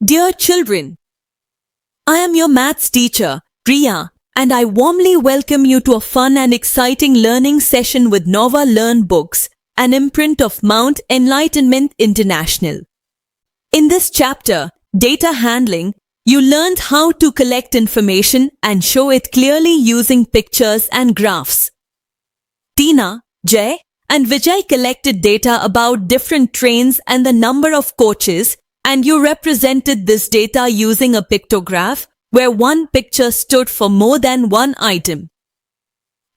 Dear children, I am your maths teacher, Priya, and I warmly welcome you to a fun and exciting learning session with Nova Learn Books, an imprint of Mount Enlightenment International. In this chapter, Data Handling, you learned how to collect information and show it clearly using pictures and graphs. Tina, Jay, and Vijay collected data about different trains and the number of coaches, and you represented this data using a pictograph where one picture stood for more than one item.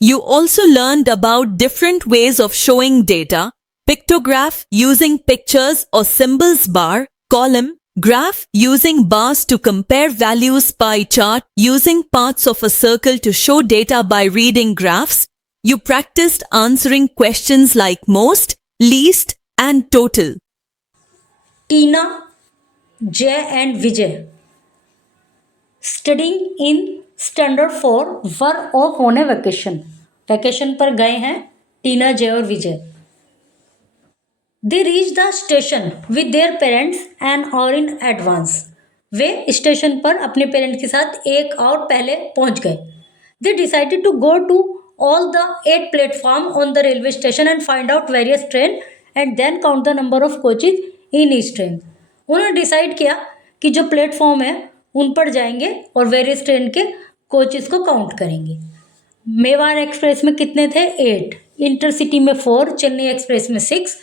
You also learned about different ways of showing data: pictograph using pictures or symbols, bar, column, graph using bars to compare values, pie chart using parts of a circle to show data by reading graphs. You practiced answering questions like most, least, and total. Tina, Jay and Vijay, studying in Standard 4, were off on a vacation. Vacation पर गए हैं टीना, जय और विजय. They reached the station with their parents an hour in advance. Way station पर अपने parents के साथ एक आवर पहले पहुंच गए. They decided to go to all the 8 platform on the railway station and find out various train and then count the number of coaches in each train. उन्होंने decide किया कि जो प्लेटफॉर्म है उन पर जाएंगे और वेरियस ट्रेन के कोचेस को काउंट करेंगे. मेवाड़ एक्सप्रेस में कितने थे? 8. इंटरसिटी में 4, चेन्नई एक्सप्रेस में 6,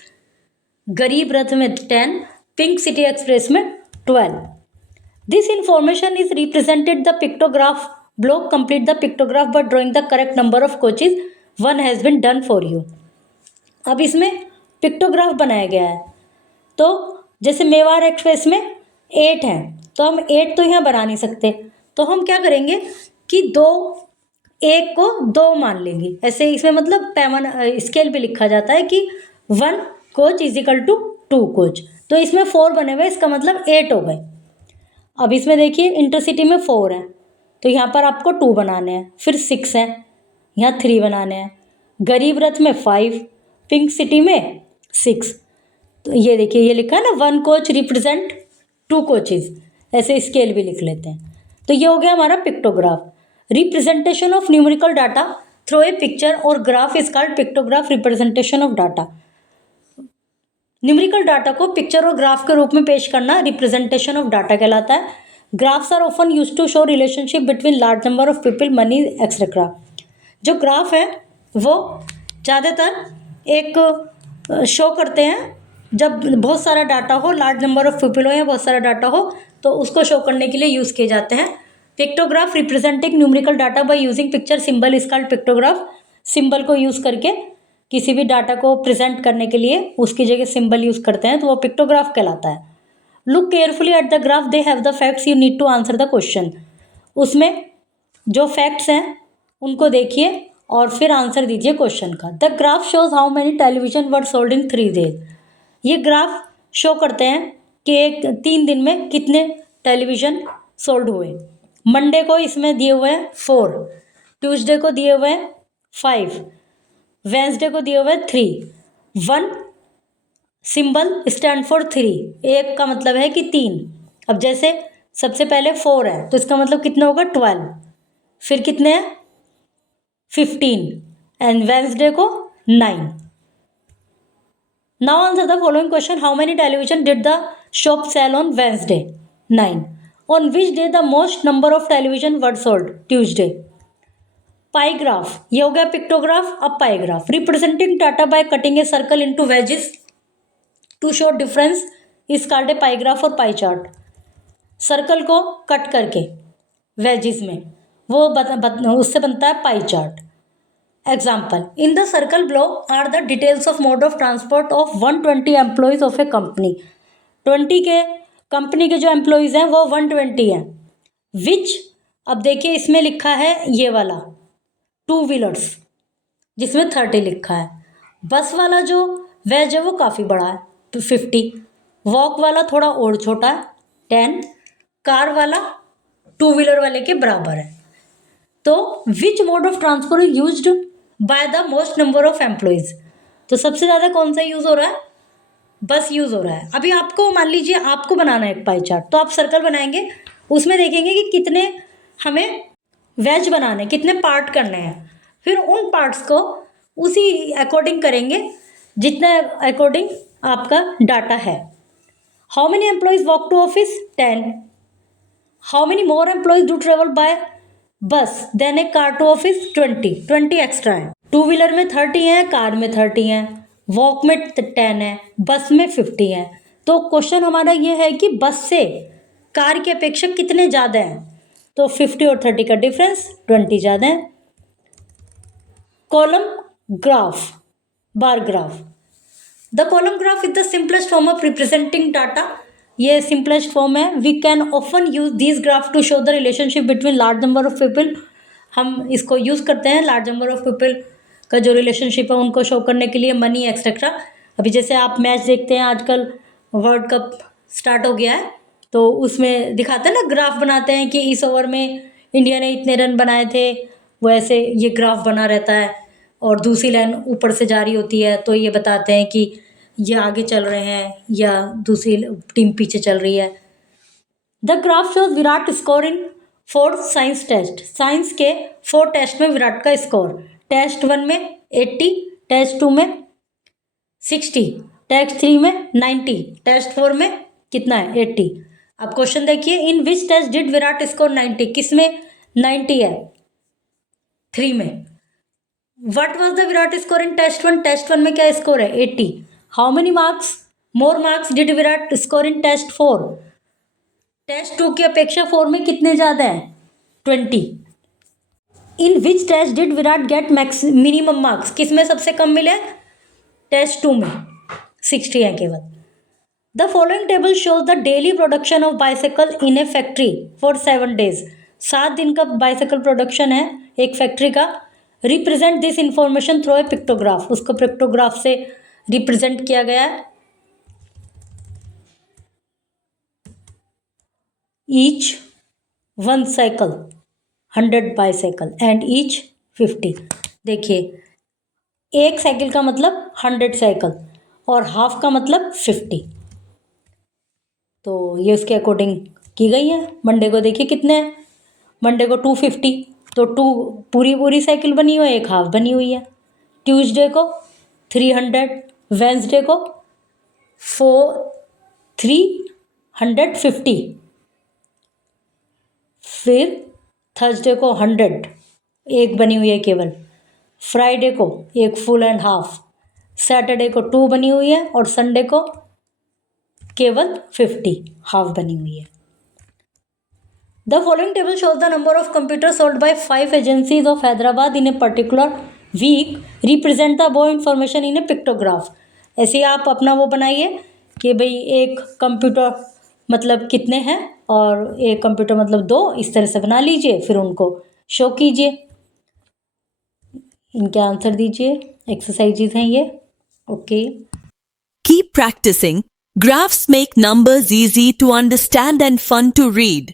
गरीब रथ में 10, पिंक सिटी एक्सप्रेस में 12. This information is represented the pictograph block. Complete the pictograph bye drawing the correct number of coaches. One has been done for you. अब इसमें पिक्टोग्राफ बनाया गया है. तो जैसे मेवाड़ एक्सप्रेस में 8 हैं तो हम 8 तो यहाँ बना नहीं सकते, तो हम क्या करेंगे कि 1 को 2 मान लेंगे. ऐसे इसमें मतलब पैमाना स्केल पे लिखा जाता है कि 1 coach is equal to 2 coach. तो इसमें 4 बने हुए, इसका मतलब 8 हो गए. अब इसमें देखिए इंटरसिटी में 4 है तो यहाँ पर आपको 2 बनाने हैं, फिर 6 है, यहाँ 3 बनाने हैं, गरीब रथ में 5, पिंक सिटी में 6. तो ये देखिए ये लिखा है ना, 1 कोच रिप्रेजेंट 2 कोचेज. ऐसे स्केल भी लिख लेते हैं. तो ये हो गया हमारा pictograph. Representation of numerical data through a picture और graph is called pictograph representation of data. Numerical data को पिक्चर और ग्राफ के रूप में पेश करना रिप्रेजेंटेशन ऑफ डाटा कहलाता है. Graphs are often used to show relationship between large number of people, money etcetera. जो ग्राफ है वो ज़्यादातर एक शो करते हैं जब बहुत सारा डाटा हो, लार्ज नंबर ऑफ पीपल हो या बहुत सारा डाटा हो, तो उसको शो करने के लिए यूज़ किए जाते हैं. Pictograph representing numerical data by using picture symbol is called pictograph. Symbol को यूज़ करके किसी भी डाटा को प्रेजेंट करने के लिए उसकी जगह सिंबल यूज़ करते हैं तो वो पिक्टोग्राफ कहलाता है. Look carefully at the graph, they have the facts, you need to answer the question. उसमें जो फैक्ट्स हैं उनको देखिए और फिर आंसर दीजिए क्वेश्चन का. The graph shows how many television were sold in 3 days. ये ग्राफ शो करते हैं कि 3 दिन में कितने टेलीविज़न सोल्ड हुए. मंडे को इसमें दिए हुए हैं 4, ट्यूसडे को दिए हुए हैं 5, वेंसडे को दिए हुए हैं 3. 1 सिंबल स्टैंड फॉर 3, एक का मतलब है कि 3. अब जैसे सबसे पहले 4 है तो इसका मतलब कितना होगा? 12. फिर कितने हैं? 15. एंड वेंसडे को 9. Now answer the following question. How many television did the shop sell on Wednesday? 9. On which day the most number of television were sold? Tuesday. Pie graph. ये हो गया पिक्टोग्राफ. अब पाई graph. Representing data by cutting a circle into wedges to show difference is called a pie graph और pie chart. Circle को cut करके wages में वो उससे बनता है pie chart. Example, in the circle below are the details of mode of transport of 120 employees of a company. 20 के company के जो एम्प्लॉयज़ हैं वो 120 हैं. विच, अब देखिए इसमें लिखा है ये वाला 2 व्हीलर्स जिसमें 30 लिखा है. बस वाला जो वेज है वो काफ़ी बड़ा है 50, वॉक वाला थोड़ा और छोटा है 10, कार वाला 2 व्हीलर वाले के बराबर है. तो which mode of transport is used by the most number of employees. तो सबसे ज़्यादा कौन सा यूज़ हो रहा है? बस यूज़ हो रहा है। अभी आपको मान लीजिए आपको बनाना है एक पाई चार्ट, तो आप सर्कल बनाएंगे, उसमें देखेंगे कि कितने हमें वेज बनाने, कितने पार्ट करने हैं, फिर उन पार्ट्स को उसी अकॉर्डिंग करेंगे जितने अकॉर्डिंग आपका डाटा है। How many employees walk to office? 10। How many more employees do travel by bus than a car to office? 20 extra है। टू व्हीलर में 30 है, कार में 30 है, वॉक में 10 है, बस में 50 है। तो क्वेश्चन हमारा ये है कि बस से कार की अपेक्षा कितने ज़्यादा हैं? तो 50 और 30 का डिफरेंस 20 ज़्यादा है। Column graph, bar graph. The column graph is the simplest form of representing data. ये सिंपलेस्ट फॉर्म है। We can often use this graph to show the relationship between large number of people. हम इसको use करते हैं large number of people का जो relationship है उनको शो करने के लिए, मनी एक्सेट्रा। अभी जैसे आप मैच देखते हैं, आजकल वर्ल्ड कप स्टार्ट हो गया है, तो उसमें दिखाते हैं ना, ग्राफ बनाते हैं कि इस ओवर में इंडिया ने इतने रन बनाए थे, वैसे ये ग्राफ बना रहता है और दूसरी लाइन ऊपर से जारी होती है, तो ये बताते हैं कि ये आगे चल रहे हैं या दूसरी टीम पीछे चल रही है। The graph shows Virat score in 4 science test. Science के 4 टेस्ट में विराट का स्कोर, टेस्ट 1 में 80, टेस्ट 2 में 60, टेस्ट 3 में 90, टेस्ट 4 में कितना है? 80। अब क्वेश्चन देखिए, in which test did Virat score 90? किस में 90 है? 3 में। What was the Virat score in test 1? Test 1 में क्या स्कोर है? 80। How many marks, more marks did Virat score in test 4? Test 2 की अपेक्षा 4 में कितने ज़्यादा है? 20। In which test did Virat get minimum marks? किस में सबसे कम मिले? टेस्ट 2 में 60 है केवल। The following table shows the daily production of bicycle in A factory for 7 days। 7 दिन का बाइसाइकिल प्रोडक्शन है एक फैक्ट्री का। Represent this information through a pictograph. उसको पिक्टोग्राफ से रिप्रेजेंट किया गया है। Each 1 cycle 100 bicycle and each 50। देखिए, एक साइकिल का मतलब 100 साइकिल और हाफ का मतलब 50। तो ये उसके अकॉर्डिंग की गई है। मंडे को देखिए कितने हैं, मंडे को 250, तो 2 पूरी साइकिल बनी हुई है, एक हाफ बनी हुई है। ट्यूसडे को 300, वेंसडे को 350, फिर थर्सडे को 100, एक बनी हुई है केवल। फ्राइडे को एक फुल एंड हाफ, सैटरडे को 2 बनी हुई है और संडे को केवल 50 हाफ बनी हुई है। The following table shows the number of computer sold by 5 agencies of Hyderabad in a particular week. Represent the above information in a pictograph. ऐसे ही आप अपना वो बनाइए कि भाई एक कंप्यूटर मतलब कितने हैं और एक कंप्यूटर मतलब 2, इस तरह से बना लीजिए, फिर उनको शो कीजिए, इनके आंसर दीजिए। एक्सरसाइजेज हैं ये। Okay. Keep practicing. Graphs make numbers easy to understand and fun to read.